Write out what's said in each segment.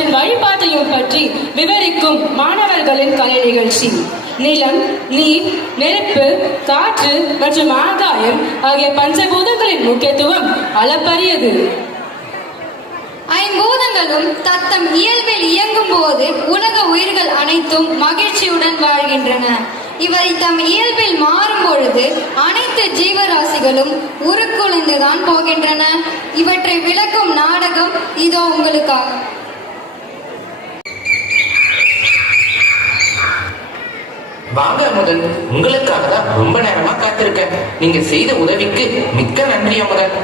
வழிபாட்டையும் பற்றி விவரிக்கும் மாணவர்களின் கலை நிகழ்ச்சி. நிலம் நீர் நெருப்பு காற்று மற்றும் ஆகாயம் ஆகிய பஞ்சபூதங்களின் முக்கியத்துவம் அளப்பரியது. ஐம்பூதங்களும் தத்தம் இயல்பில் இயங்கும் போது உலக உயிர்கள் அனைத்தும் மகிழ்ச்சியுடன் வாழ்கின்றன. இவை தம் இயல்பில் மாறும் பொழுது அனைத்து ஜீவராசிகளும் உருக்குலைந்துதான் போகின்றன. இவற்றை விளக்கும் நாடகம் இதோ உங்களுக்காக வாங்க முதல் உங்களுக்காக தான் ரொம்ப நேரமா காத்திருக்கேன். நீங்க செய்த உதவிக்கு மிக்க நன்றி முதல்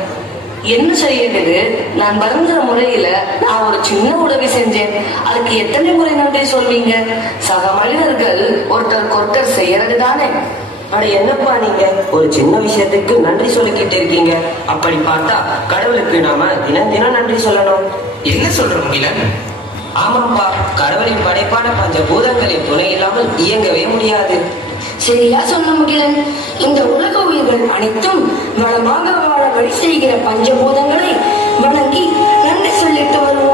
என்ன செய்யறது? நான் வருங்கிற முறையில நான் ஒரு சின்ன உதவி செஞ்சேன். அதுக்கு எத்தனை முறை நன்றி சொல்வீங்க? சக மனிதர்கள் ஒருத்தருக்கு ஒருத்தர் செய்யறது தானே அட என்னப்பா நீங்க? ஒரு சின்ன விஷயத்துக்கு நன்றி சொல்லிக்கிட்டு இருக்கீங்க. அப்படி பார்த்தா கடவுளுக்கு நாம தினம் தினம் நன்றி சொல்லணும். என்ன சொல்ற ஆமாம்பா ஆமாப்பா கடவுளின் படைப்பான பஞ்ச பூதங்களின் துணை இல்லாமல் இயங்கவே முடியாது. சரியா சொன்ன முகிலன். இந்த உலக உயிர்கள் அனைத்தும் வளமாக வாழ வழி செய்கிற பஞ்சபூதங்களை வணங்கி நன்றி சொல்லிட்டு வரும்.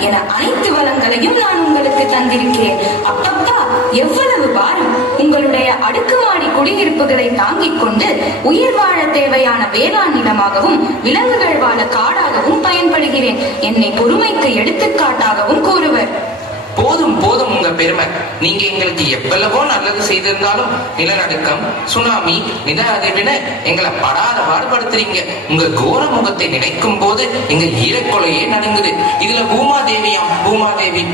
என அனைத்து வளங்களையும் நான் உங்களுக்கு தந்திருக்கிறேன். அப்பப்பா எவ்வளவு பாரம். உங்களுடைய அடுக்குமாடி குடியிருப்புகளை தாங்கிக் கொண்டு உயிர் வாழ தேவையான வேளாண் நிலமாகவும் விலங்குகள் வாழ காடாகவும் பயன்படுகிறேன். என்னை பொறுமைக்கு எடுத்துக்காட்டாகவும் கூறுவர். போதும் போதும் உங்க பெருமை. நீங்க எங்களுக்கு எவ்வளவோ நல்லது செய்திருந்தாலும் நிலநடுக்கம் சுனாமி நில அதிர்வின எங்களை படாத பாடுபடுத்துறீங்க. உங்க கோர முகத்தை நினைக்கும் போது எங்க ஈரக்கொலையே நடுங்குது. இதுல பூமாதேவியாம் பூமாதேவி.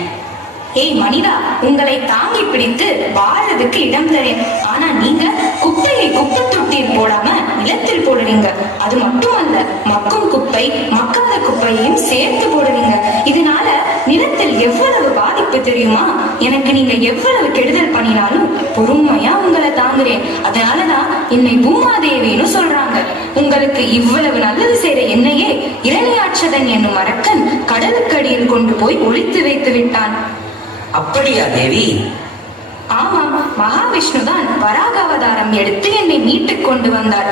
ஏய் மனிதா உங்களை தாங்கி பிடித்து வாழறதுக்கு இடம் தரேன். ஆனா நீங்க குப்பையை குப்பை தொட்டியில் போடாம நிலத்தில் போடுறீங்க. அது மட்டும் அல்ல மக்கும் குப்பை மக்காத குப்பையையும் சேர்த்து போடுறீங்க. இதனால நிலத்தில் எவ்வளவு பாதிப்பு தெரியுமா? எனக்கு நீங்க எவ்வளவு கெடுதல் பண்ணினாலும் பொறுமையா உங்களை தாங்குறேன். அதனாலதான் என்னை பூமாதேவின்னு சொல்றாங்க. உங்களுக்கு இவ்வளவு நல்லது செய்யற என்னையே இரணியாட்சதன் என்னும் அரக்கன் கடலுக்கடியில் கொண்டு போய் ஒழித்து வைத்து விட்டான். அப்படியா தேவி? ஆமாம் மகாவிஷ்ணு தான் வராக அவதாரம் எடுத்து என்னை மீட்டுக் கொண்டு வந்தார்.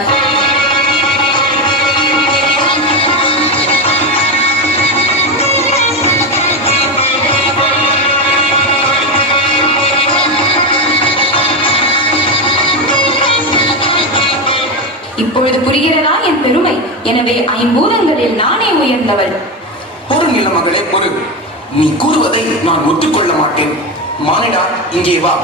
இப்பொழுது புரிகிறதா என் பெருமை? எனவே ஐம்பூதங்களில் நானே உயர்ந்தவள். ஒரு நிலமகளே ஒரு நீ கூறுவதை நான் ஒத்துக்கொள்ள மாட்டேன். மானிடா இங்கே வா.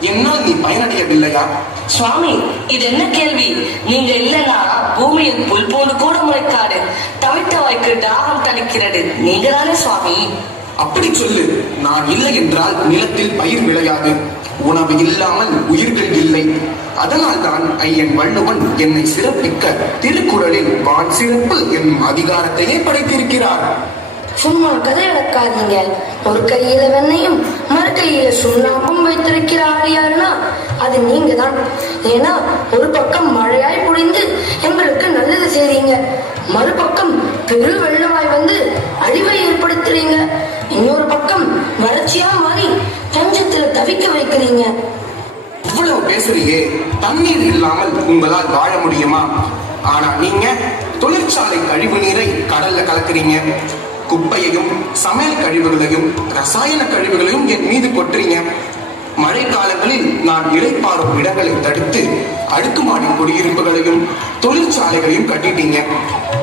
என்னால் நீ பயனடையவில்லையா? சுவாமி இது என்ன கேள்வி? நீங்க இல்லனா பூமியில் புல் பூண்டு கூட முளைக்காது. தவிட்ட வாய்க்கு தாகம் தணிக்கிறது. நீங்க தானே சுவாமி. அப்படி சொல்லு. நான் இல்லை என்றால் நிலத்தில் பயிர் விளையாது. உணவு இல்லாமல் உயிர்கள் இல்லை. அதனால்தான் ஐயன் வள்ளுவன் என்னை சிறப்பிக்க திருக்குறளில் வான் சிறப்பு என்னும் அதிகாரத்தையே படைத்திருக்கிறார். சும்மா கதை இழக்காதீங்க ஒரு கையில வெண்ணையும் மறு கையில சுண்ணாம்பும் வைத்திருக்கிற ஆள் யாருன்னா அது நீங்க தான் ஏன்னா ஒரு பக்கம் மழையாய் பொழிந்து எங்களுக்கு நல்லது செய்றீங்க. மறுபக்கம் பெரு வெள்ளமாய் வந்து அழிவை ஏற்படுத்துறீங்க. இன்னொரு பக்கம் வறட்சியா மாறி தஞ்சத்துல தவிக்க வைக்கிறீங்க. இவ்வளவு பேசுறியே தண்ணீர் இல்லாமல் உங்களால் வாழ முடியுமா? ஆனா நீங்க தொழிற்சாலை கழிவு நீரை கடல்ல கலக்குறீங்க. குப்பையையும் சமையல் கழிவுகளையும் ரசாயன கழிவுகளையும் என் மீது கொட்டுறீங்க. மழை காலங்களில் நான் இழைப்பாறும் இடங்களை தடுத்து அடுக்குமாடி குடியிருப்புகளையும் தொழிற்சாலைகளையும் கட்டிட்டீங்க.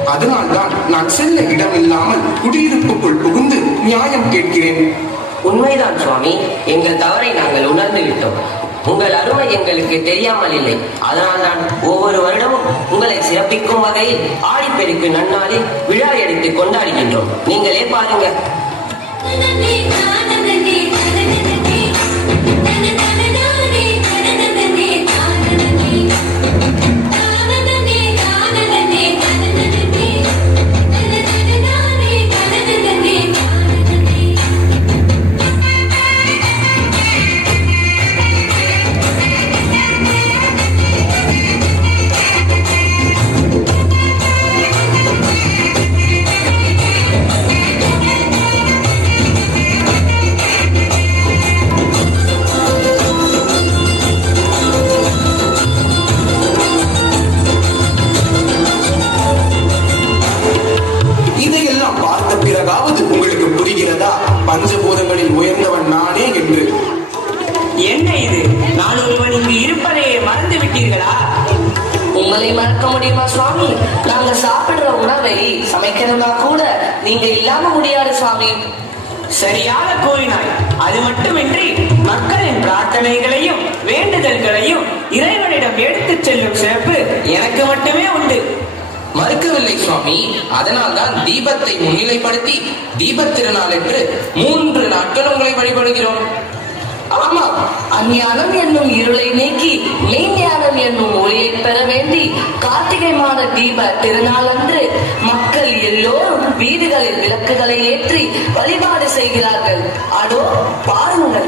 அதனால்தான் நான் செல்ல இடம் இல்லாமல் குடியிருப்புக்குள் புகுந்து நியாயம் கேட்கிறேன். உண்மைதான் சுவாமி. எங்கள் தவறை நாங்கள் உணர்ந்து விட்டோம் உங்கள் அருமை எங்களுக்கு தெரியாமல் இல்லை. அதனால்தான் ஒவ்வொரு வருடமும் உங்களை சிறப்பிக்கும் வகையில் ஆடிப்பெருக்கு நன்னாளில் விழா எடுத்து கொண்டாடுகின்றோம். நீங்களே பாருங்க. சரியாக கூறினாய் அது மட்டுமின்றி மக்களின் பிரார்த்தனைகளையும் வேண்டுதல்களையும் இறைவனிடம் எடுத்துச் செல்லும் சிறப்பு எனக்கு மட்டுமே உண்டு. மறுக்கவில்லை சுவாமி. அதனால்தான் தீபத்தை முன்னிலைப்படுத்தி தீபத் திருநாள் என்று மூன்று நாட்கள் உங்களை வழிபடுகிறோம். ஆமா அஞ்ஞானம் என்னும் இருளை நீக்கி மெய்ஞானம் என்னும் ஒளியை பெற வேண்டி கார்த்திகை மாத தீப திருநாள் அன்று மக்கள் எல்லோரும் வீடுகளில் விளக்குகளை ஏற்றி வழிபாடு செய்கிறார்கள். அதோ பாருங்கள்.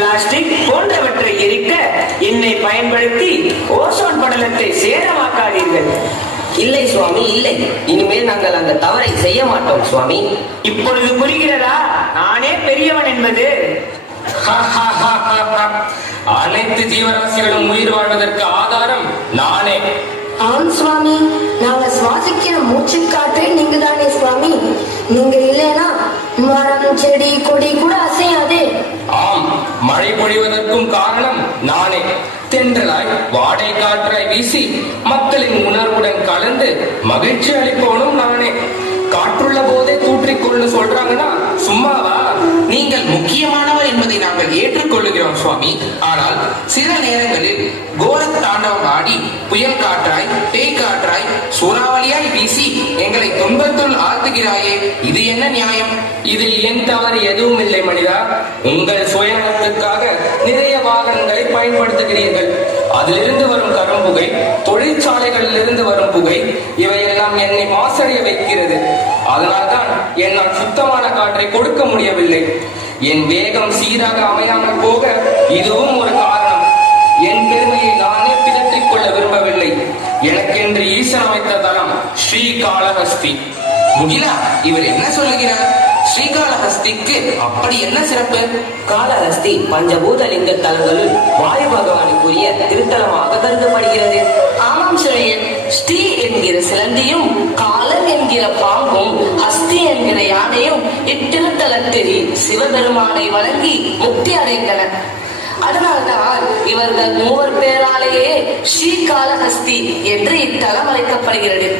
பிளாஸ்டிக் போன்றவற்றை எரிக்க என்னை பயன்படுத்தி ஓசோன் படலத்தை சேதமாக்காதீர்கள். இல்லை சுவாமி இல்லை. இனிமேல் நாங்கள் அந்த தவறை செய்ய மாட்டோம் சுவாமி. இப்பொழுது புரிகிறதா? நானே பெரியவன் என்பது. அனைத்து ஜீவராசிகளும் உயிர் வாழ்வதற்கு ஆதாரம் நானே. ஆம் சுவாமி நாங்க சுவாசிக்கிற மூச்சு காற்றே நீங்க தானே சுவாமி. நீங்க இல்லைனா மரம் செடி கொடி கூட அசையாதே ஆம் மழை பொழிவதற்கும் காரணம் நானே தென்றலாய் வாடை காற்றாய் வீசி மக்களின் உணர்வுடன் கலந்து மகிழ்ச்சி அளிப்பவனும் நானே. காற்றுள்ள போதே தூற்றிக்கொள்ள சொல்றாங்கன்னா சும்மாவா? நீங்கள் முக்கியமானவர் என்பதை நாங்கள் ஏற்றுக்கொள்ளுகிறோம் சுவாமி. ஆனால் சில நேரங்களில் கோர தாண்டவம் ஆடி புயல் காற்றாய் பேய் காற்றாய் சூறாவளியாய் வீசி எங்களை ஆழ்த்துகிறாயே இது என்ன நியாயம்? இதில் என் தவறு எதுவும் இல்லை மனிதா. உங்கள் சுயநலத்துக்காக நிறைய வாகனங்களை பயன்படுத்துகிறீர்கள். அதிலிருந்து வரும் கரும்புகை தொழிற்சாலைகளில் இருந்து வரும் புகை இவையெல்லாம் என்னை மாசடைய வைக்கிறது. அதனால்தான் என்னால் சுத்தமான காற்றை கொடுக்க முடியவில்லை. என் வேகம் சீராக அமையாமல் போக இதுவும் ஒரு காரணம். என் பெருமையை நானே பிதற்றிக் கொள்ள விரும்பவில்லை. எனக்கென்று ஈசன் அமைத்த தரம் ஸ்ரீகாளஹஸ்தி. முகிலா இவர் என்ன சொல்லுகிறார்? ஸ்ரீகாளஹஸ்திக்கு அப்படி என்ன சிறப்பு? காளஹஸ்தி பஞ்சபூத லிங்க தலங்களுள் வாயு பகவானுக்குரிய திருத்தலமாக கருதப்படுகிறது. ஆமாம் சுரையன் ஸ்ரீ என்கிற சிலந்தியும் காலன் என்கிற பாம்பும் ஹஸ்தி என்கிற யானையும் இத்திருத்தலத்தில் சிவபெருமானை வணங்கி முக்தி அடைந்தனர் அதனால்தான் இவர்கள் மூவர் பேராலேயே ஸ்ரீகாளஹஸ்தி என்று இத்தலம் அழைக்கப்படுகிறது.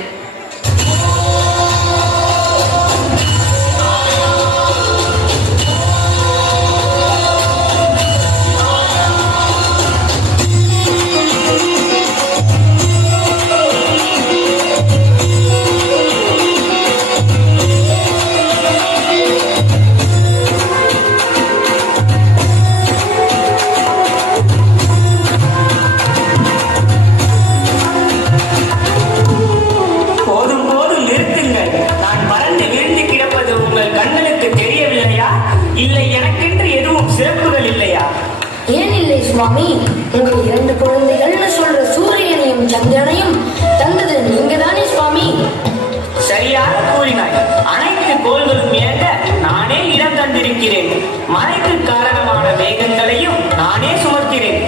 இடம் தந்திருக்கிறேன் மழைக்கு காரணமான வேகங்களையும் நானே சுமக்கிறேன்.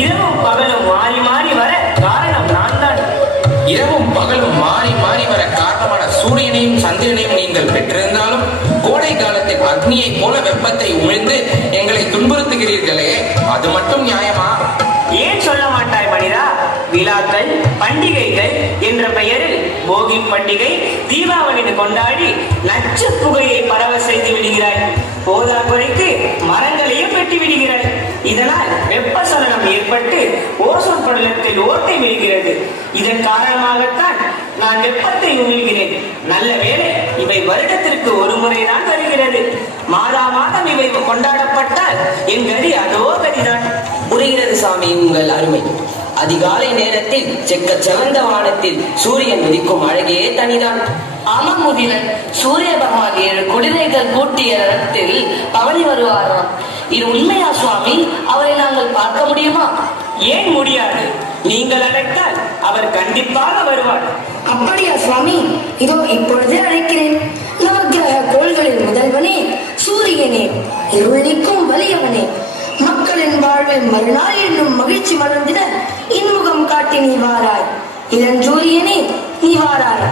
இரவும் பகலும் மாறி மாறி வர காரணம் நான் தான் இரவும் பகலும் மாறி மாறி வர காரணமான சூரியனையும் சந்திரனையும் நீங்கள் பெற்றிருந்தாலும் கோடை காலத்தில் அக்னியைப் போல வெப்பத்தை உமிழ்ந்து எங்களை துன்புறுத்துகிறீர்களே அது மட்டும் நியாயமா? ஏன் சொல்ல மனிதா விழாக்கள் பண்டிகைகள் என்ற பெயரில் போகி பண்டிகை தீபாவளின்னு கொண்டாடி நச்சு புகையை பரவ செய்து விடுகிறாய். போதாக்குறைக்கு மரங்களையும் வெட்டி விடுகிறாய். இதனால் வெப்பசலனம் ஏற்பட்டு ஓசோன் படலத்தில் ஓட்டை விழுகிறது இதன் காரணமாகத்தான் நான் வெப்பத்தை உமிழ்கிறேன். நல்ல வேலை இவை வருடத்திற்கு ஒரு முறைதான் வருகிறது. மாதா மாதம் இவை கொண்டாடப்பட்டால் என் கதி அதோ கதிதான். புரிகிறது சாமி உங்கள் அருமை. அதிகாலை நேரத்தில் செக்க சிவந்த வானத்தில் சூரியன் உதிக்கும் அழகே தனிதான். ஆமாம் முதிலன் சூரிய பகவான் ஏழு குடிரைகள் கூட்டிய ரதத்தில் பவனி வருவாராம். இது உண்மையா சுவாமி? அவரை நாங்கள் பார்க்க முடியுமா? ஏன் முடியாது? நீங்கள் அழைத்தால் அவர் கண்டிப்பாக வருவார். அப்படியா சுவாமி? இதோ இப்பொழுதே அழைக்கிறேன். நவக்கிரக கோள்களின் முதல்வனே சூரியனே இருள் நீக்கும் வலியவனே மக்களின் வாழ்வில் மறுநாள் என்னும் மகிழ்ச்சி மலர்ந்திட இன்முகம் காட்டி நீ வாராய். இளஞ்சூரியனே நீ வாராய்.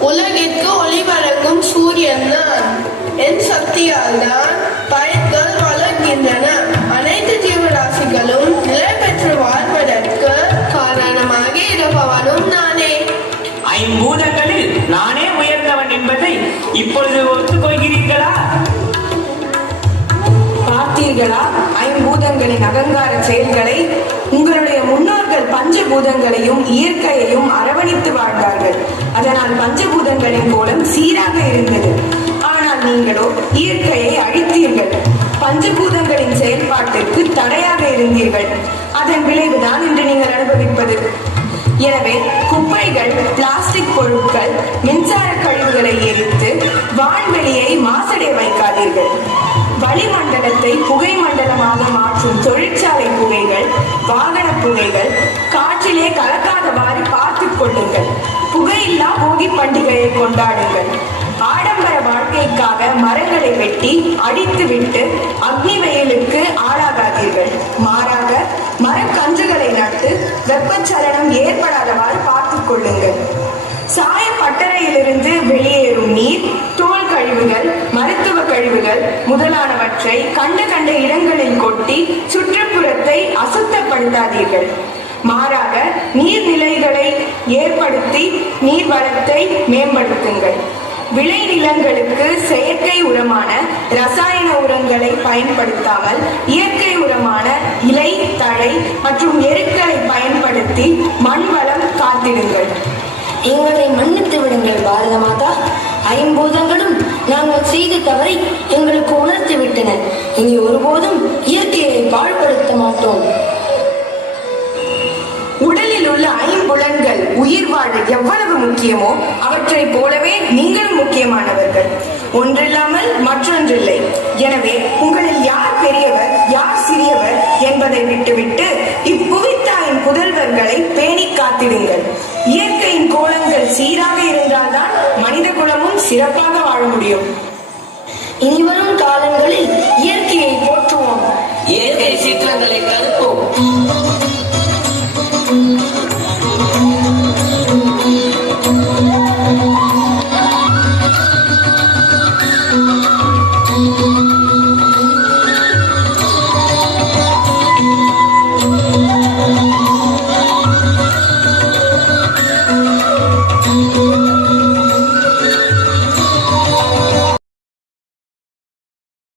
உலகிற்கு ஒளிபரக்கும் சூரியன் தான் என் சக்தியால் தான் ஐம்பூதங்களின் அகங்கார செயல்களை உங்களுடைய முன்னோர்கள் பஞ்சபூதங்களையும் இயற்கையையும் அரவணைத்து வாழ்ந்தார்கள். அதனால் பஞ்சபூதங்களின் கோலம் சீராக இருந்தது. ஆனால் நீங்களோ இயற்கையை அழித்தீர்கள். பஞ்சபூதங்களின் செயல்பாட்டிற்கு தடையாக இருந்தீர்கள். அதன் விளைவுதான் இன்று நீங்கள் அனுபவிப்பது. எனவே குப்பைகள் பிளாஸ்டிக் பொருட்கள் மின்சார கழிவுகளை எரித்து வான்வெளியை மாசடைய வைக்காதீர்கள். வளிமண்டலத்தை புகை மண்டலமாக மாற்றும் தொழிற்சாலை புகைகள் வாகன புகைகள் காற்றிலே கலக்காதவாறு பார்த்துக் கொள்ளுங்கள். புகையில்லா போகி பண்டிகையை கொண்டாடுங்கள். ஆடம்பர வாழ்க்கைக்காக மரங்களை வெட்டி அடித்துவிட்டு அக்னி வெயிலுக்கு ஆளாகாதீர்கள். மாறாக மரக்கன்றுகளை நட்டு வெப்பச்சலனம் ஏற்படாதவாறு பார்த்துக் கொள்ளுங்கள். சாய பட்டறையிலிருந்து வெளியேறும் நீர் தோல் கழிவுகள் முதலானவற்றை கண்ட கண்ட இடங்களில் கொட்டி சுற்றுப்புறத்தை அசுத்தப்படுத்தாதீர்கள். மாறாக நீர்நிலைகளை ஏற்படுத்தி நீர் வளத்தை மேம்படுத்துங்கள். விளை நிலங்களுக்கு செயற்கை உரமான ரசாயன உரங்களை பயன்படுத்தாமல் இயற்கை உரமான இலை தழை மற்றும் எருக்களை பயன்படுத்தி மண் வளம் காத்திடுங்கள். எங்களை மன்னித்து விடுங்கள் பாரத மாதா. ஐம்பூதங்களும் நாங்கள் செய்த தவறை எங்களுக்கு உணர்த்தி விட்டன இனி ஒருபோதும் இயற்கையை பாழ்படுத்த மாட்டோம். உடலில் உள்ள ஐம்புலன்கள் உயிர் வாழ எவ்வளவு முக்கியமோ அவற்றைப் போலவே நீங்களும் முக்கியமானவர்கள். ஒன்றில்லாமல் மற்றொன்றில்லை. எனவே உங்களில் யார் பெரியவர் யார் சிறியவர் என்பதை விட்டுவிட்டு இப்புவித்தாயின் புதல்வர்களை பேணி காத்திடுங்கள். இயற்கையின் கோலங்கள் சீராக இருந்தால்தான் சிறப்பாக வாழ முடியும். இனி வரும் காலங்களில் இயற்கையை போற்றுவோம். இயற்கை சீற்றங்களை